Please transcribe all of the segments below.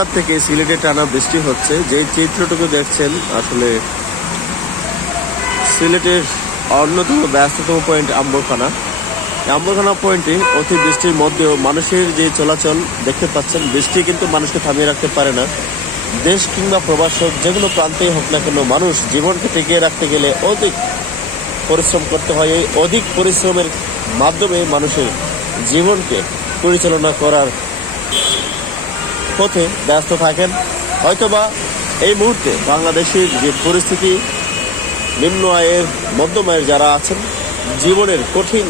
রাত থেকে সিলেটে টানা বৃষ্টি হচ্ছে। যে চিত্রটুকু দেখছেন, আসলে সিলেটের অন্যতম ব্যস্ততম পয়েন্ট আম্বরখানা। আম্বরখানা পয়েন্টে অতি বৃষ্টির মধ্যেও মানুষের যে চলাচল দেখতে পাচ্ছেন, বৃষ্টি কিন্তু মানুষকে থামিয়ে রাখতে পারে না। দেশ কিংবা প্রবাসক হোক, যে কোনো প্রান্তেই হোক না কেন মানুষ জীবনকে টিকিয়ে রাখতে গেলে অধিক পরিশ্রম করতে হয়। এই অধিক পরিশ্রমের মাধ্যমে মানুষের জীবনকে পরিচালনা করার পথে ব্যস্ত থাকেন। হয়তোবা এই মুহূর্তে বাংলাদেশের যে পরিস্থিতি, নিম্ন আয়ের, মধ্যম আয়ের যারা আছেন, জীবনের কঠিন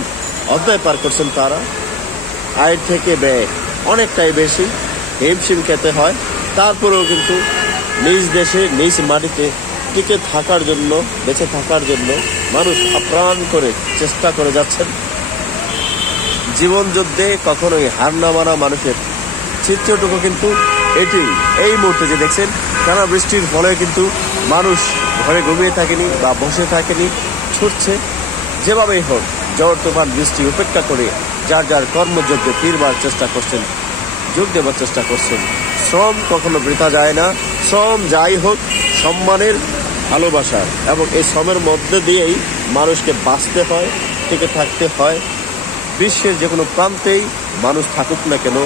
অধ্যায় পার করছেন তারা, আয়ের থেকে ব্যয় অনেকটাই বেশি, হিমশিম খেতে হয়। তারপরেও কিন্তু নিজ দেশে, নিজ মাটিতে টিকে থাকার জন্য, বেঁচে থাকার জন্য মানুষ আপ্রাণ করে চেষ্টা করে যাচ্ছেন। জীবন যুদ্ধে কখনোই হার না মানা মানুষের চিত্রটুকু কিন্তু এটি এই মুহূর্তে যে দেখছেন, টানা বৃষ্টির ফলে কিন্তু মানুষ ঘরে ঘুমিয়ে থাকেনি বা বসে থাকেনি, ছুটছে যেভাবেই হোক, ঝড় তুফান, বৃষ্টি উপেক্ষা করে যার যার কর্মযজ্ঞে ফিরবার চেষ্টা করছেন, যোগ দেবার চেষ্টা করছেন। শ্রম কখনো বৃথা যায় না, শ্রম যাই হোক, সম্মানের ভালোবাসা এবং এই শ্রমের মধ্যে দিয়েই মানুষকে বাঁচতে হয়, টিকে থাকতে হয়। বিশ্বের যে কোনো প্রান্তেই মানুষ থাকুক না কেন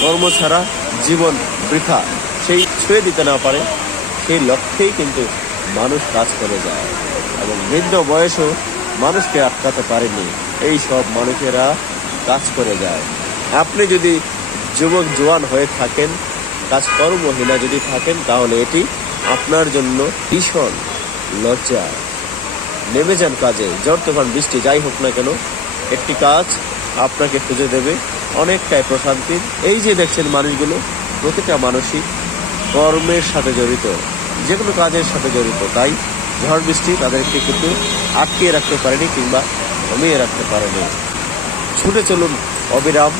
কর্ম ছাড়া জীবন বৃথা। সেই ছুঁয়ে দিতে না পারে, সেই লক্ষ্যেই কিন্তু মানুষ কাজ করে যায়। এবং বৃদ্ধ বয়সও মানুষকে আটকাতে পারেনি এই সব মানুষেরা কাজ করে যায়। আপনি যদি যুবক, জোয়ান হয়ে থাকেন, কাজকর্মহীনা যদি থাকেন, তাহলে এটি আপনার জন্য ভীষণ লজ্জা। নেমে যান কাজে তুফান, বৃষ্টি, যাই হোক না কেন, একটি কাজ আপনাকে খুঁজে দেবে। অনেকটাই প্রশান্তির এই যে দেখছেন মানুষগুলো, প্রতিটা মানুষই কর্মের সাথে জড়িত যে কোনো কাজের সাথে জড়িত। তাই ঝড় বৃষ্টি তাদেরকে কিন্তু আটকিয়ে রাখতে পারেনি কিংবা কমিয়ে রাখতে পারেনি। ছুটে চলুন, অবিরাম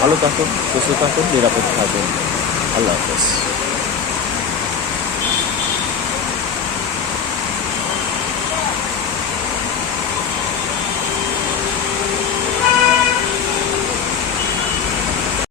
ভালো থাকুন, সুস্থ থাকুন, নিরাপদ থাকুন। আল্লাহ হাফেজ।